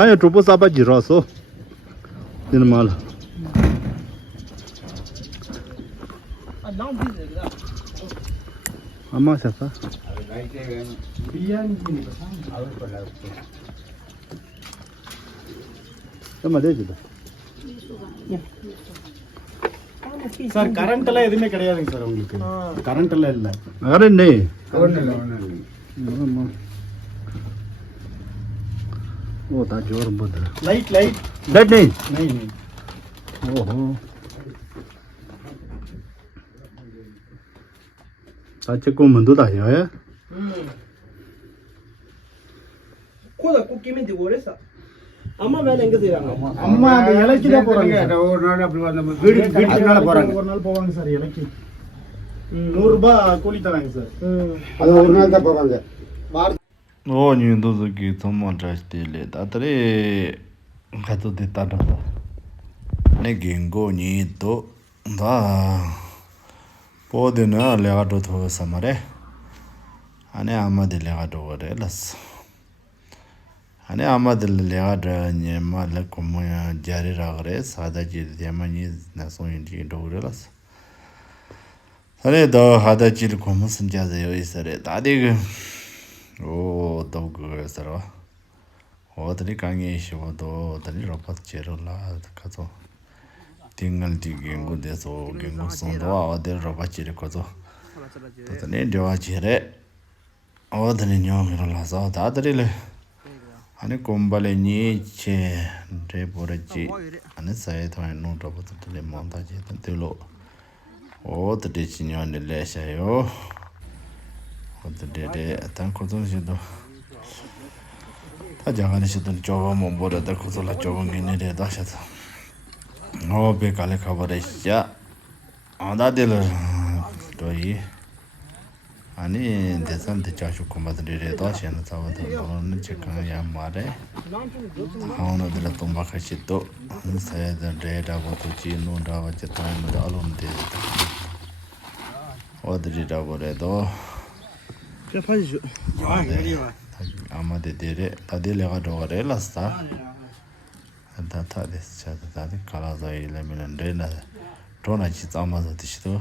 아니 조보 사바지라서 되는 말. 아마 샀다. நம்ம தேஜிடா sir current எல்லாம் எதுவுமே கிடையாதுங்க சார் உங்களுக்கு கரண்ட் எல்லாம் இல்ல கரண்ட் नहीं वो था जोर बहुत लाइट लाइट लाइट नहीं नहीं नहीं ओहो साचे को मंदो 다 해요 코다 꽃기면 되고 그랬어. அம்மா வேலை எங்க செய்றாங்க? அம்மா அந்த இலைக்கு தான் போறாங்க ஒரு நாள் அப்படி வந்த வீட்டுக்குனால போறாங்க ஒரு நாள் போவாங்க சார் இலைக்கு 100 ரூபாய் கூலி தராங்க சார் அது ஒரு நாள் தான் போவாங்க 오 뉴도즈기 도모자스틸레 다들이 가도 됐다다 내겐고 니도 다 보드나 레가도 더 사마레 아니 아마들 레가도 그래라스 아니 아마들 레가도 녀마를 고모야 자리라 그래 사다지 대만이 나송인지 도그래라스 아니 더 하다지를 고무슨 자세요 있어래 다들 오 도그서로 어디 강에 쉬어도 어디 로봇 제로라 가서 띵을 뒤긴고 돼서 긴고선도 어디 로봇 제로 가서 또네 저아지래 어디 녀미라서 다들이래 아니 곰발에 니체 데보르지 아니 사이도 안 로봇들 몬타지 들로 어디 지녀는 레셔요 어디데 단 고정시도 다 장안시도 저거 뭐 보라다 고솔라 저거 게네데 다셔서 베칼레 카바레시야 아다들 도이 아니 대산데 자슈 코마드레레 다셔는 사와도 너는 체크야 말에 하오나들 톰바카시도 사야들 데이터고 도지 노다와 제타임도 알론데 어디다 보래도 자 파지죠. 아마데 데레 다딜레가 도가레 라스타 다타데스 차다데 칼라자 일레미는데나 도나치 자마서 디시도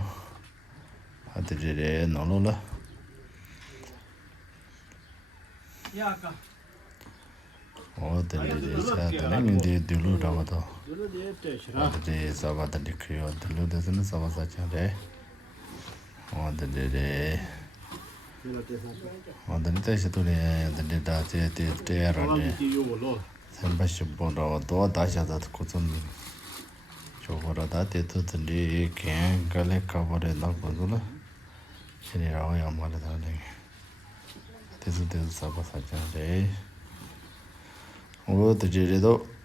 아데레 노로라 야까. 어데레 차다네 민데 딜루다와도 어데 사바다 디크요 딜루데스는 사바사차데 어데레 어떤 때에서도네 데이터 데이터라네 선바시보다 또 다시다 고전 저거라다 데이터들이 그냥 갈래 커버에 넣고는 신이라고 말을 하네 데이터 사바사자데 어디제도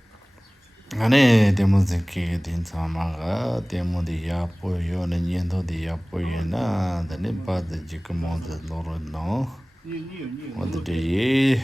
안에 데모즈키 딘사마가 데모디야 보여는 년도디야 보이나 다네 바드 지금모드 노르노 어디데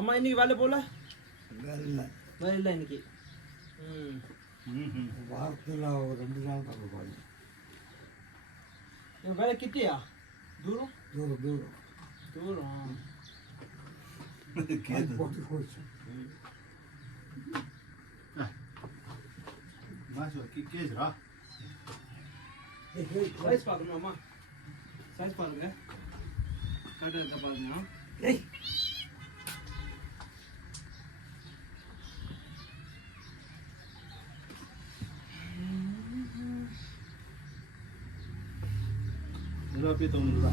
அம்மா இன்னைக்கு வேலை போல வேலை இல்லை இன்னைக்கு வாரத்தில் ஒரு 2 நாள் தான் போவாங்க வேலை கிட்டியா தூரம் தூரம் தூரம் தூரம் போட்டு போச்சு கேஜரா சைஸ் பார்க்கணும் அம்மா சைஸ் பாருங்க கரெக்டாக இருக்கா பாருங்க ஏய் Lapit ang nila.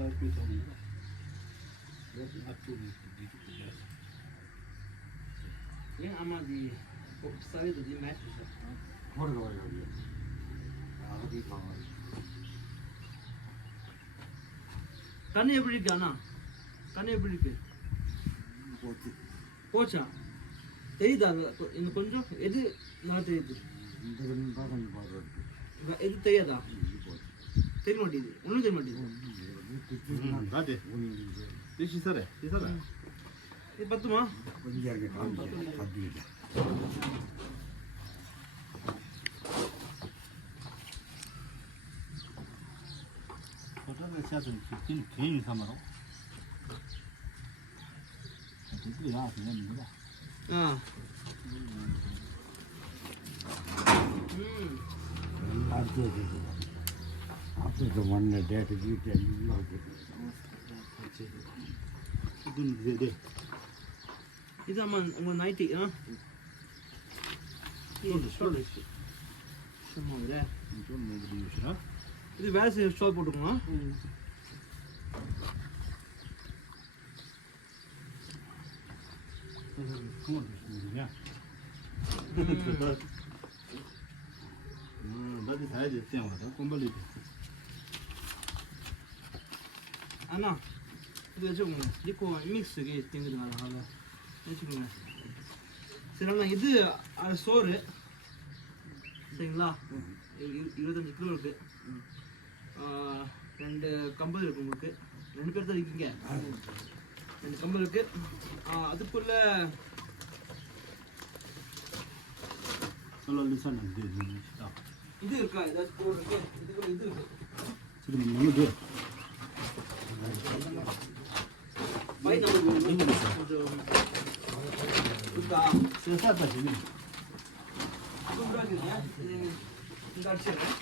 Lapit ang nila. Yan ama di sabi to di match siya. Horo wala yun. Di pa. Tani எப்படி இருக்கானா தண்ணி எப்படி இருக்கு போச்சா தெரியுதா இன்னும் கொஞ்சம் எது நல்லா தெரியுது இது தெரியாதா? தெரிய மாட்டேங்குது, ஒன்றும் தெரிய மாட்டேங்குது. காட்டு சரி சரி இது பத்துமா? 괜히 사마로 이게 야 그냥 뭐야 아. 앞에서 만나 대도 이제 이건 네 இது அம்மா உங்க நைட்டி ஆ சொல்லு சும்மா இல்ல 좀 먹으시나 இது வேற ஸ்டால் போட்டுக்கோங்க 그만 드시는냐 나도 다야지 때마다 꼼벌리 அண்ணா இது வச்சுக்கோங்க இப்போ மிக்ஸுக்கு திங்குதுங்க அதனால வச்சுக்கோங்க சரிண்ணா இது சோறு சரிங்களா 25 கிலோ இருக்கு 2 கம்பல் இருக்கு உங்களுக்கு 2 பேர் தான் இருக்கீங்க 2 கம்பல் இருக்கு அதுக்குள்ள சொல்ல லிசன் இது இருக்கா ஏதாச்சும் பொருள் இருக்கு இதுக்குள்ள இது இருக்கு 지금 뭐게 பை நமக்கு கொஞ்சம் இருக்கா 세사다 지금 இந்த அடிச்சிடுறேன்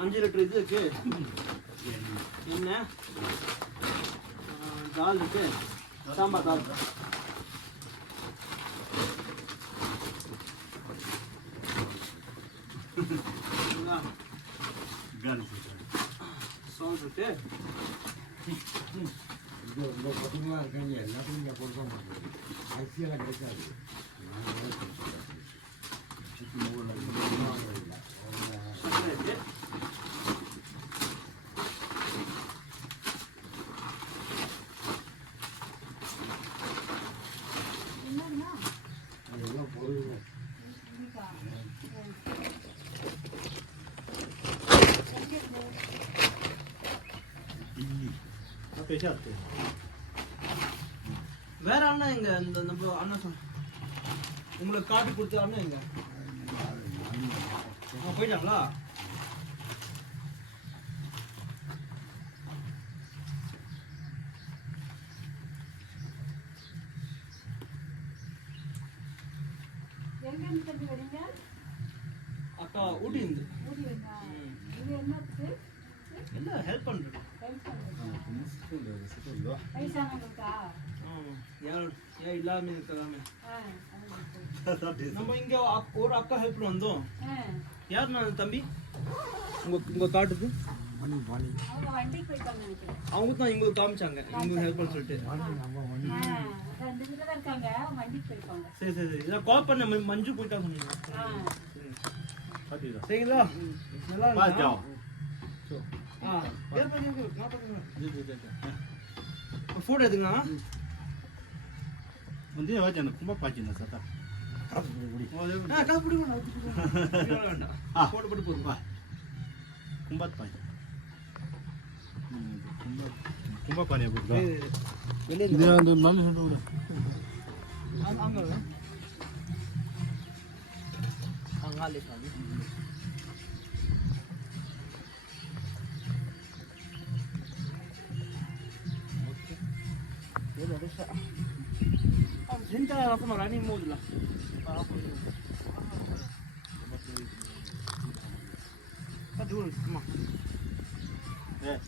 அஞ்சு லிட்டர் இது இருக்கு எண்ணெய் தால் இருக்கு சாம்பார் தால் சால்ட் இருக்கு இந்த பசங்களாம் இருக்காங்க எல்லாத்தையும் இங்கே கொடுக்க மாட்டேங்குது அரிசியெல்லாம் கிடைக்காது சக்கரை இருக்கு அதெல்லாம் பொருள் பேசாதே வேற அண்ணா எங்க இந்த நம்ம அண்ணா உங்களுக்கு காப்பி கொடுத்த அண்ணா எங்க போயிட்டாங்களா அக்கா ஊட்டி இருந்து இல்ல ஹெல்ப் பண்றேன் ஏன் இல்லாம இருக்கலாமே நம்ம இங்க ஒரு அக்கா ஹெல்ப் வந்தோம் யார் நான் தம்பி உங்க காட்டுக்கு அவங்க தான் எங்களுக்கு காமிச்சாங்க எங்களுக்கு ஹெல்ப் பண்ண சொல்லிட்டு சரி சரி சரி இதான் கால் பண்ண மஞ்சு போயிட்டா சொன்னீங்க சரிங்களா நல்லா இருக்கா ஃபோட்டோ எடுத்துங்களா 근데 어제는 kumba 빠지나 사다 காசு பிடி வேண்டாம் ஃபோட்டோ போட்டு போதும் kumba 빠지 kumba 빠냐 보다 내가 너 많이 해도 그래 அங்க அங்காலே சாமி 진짜 나서 말하니 모들라. 아, 누구? 엄마. 네.